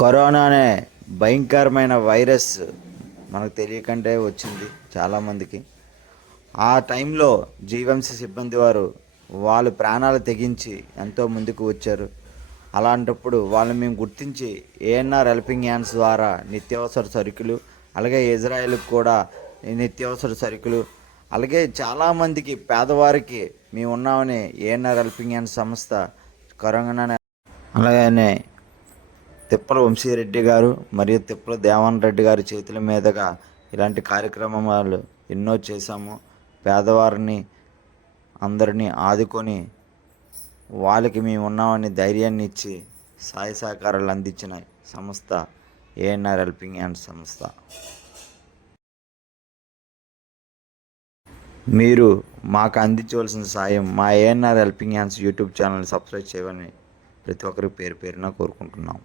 Corona అనే భయంకరమైన virus మనకు తెలియకంటే వచ్చింది చాలామందికి. ఆ టైంలో జీవంశ సిబ్బంది వారు వాళ్ళు ప్రాణాలు తెగించి ఎంతో ముందుకు వచ్చారు. అలాంటప్పుడు వాళ్ళని మేము గుర్తించి ఏఎన్ఆర్ హెల్పింగ్ హ్యాండ్స్ ద్వారా నిత్యావసర సరుకులు అలాగే ఇజ్రాయెల్కి కూడా నిత్యావసర సరుకులు అలాగే చాలామందికి పేదవారికి మేము ఉన్నామని ఏఎన్ఆర్ హెల్పింగ్ హ్యాండ్స్ సంస్థ కరోనా అలాగనే తిప్పల వంశీరెడ్డి గారు మరియు తిప్పల దేవన్ రెడ్డి గారి చేతుల మీదుగా ఇలాంటి కార్యక్రమాలు ఎన్నో చేశాము. పేదవారిని అందరినీ ఆదుకొని వాళ్ళకి మేము ఉన్నామని ధైర్యాన్ని ఇచ్చి సాయ సహకారాలు అందించిన సంస్థ ఏఎన్ఆర్ హెల్పింగ్ హ్యాండ్ సంస్థ. మీరు మాకు అందించవలసిన సాయం మా ఏఎన్ఆర్ హెల్పింగ్ హ్యాండ్స్ యూట్యూబ్ ఛానల్ని సబ్స్క్రైబ్ చేయమని ప్రతి ఒక్కరికి పేరు పేరున కోరుకుంటున్నాం.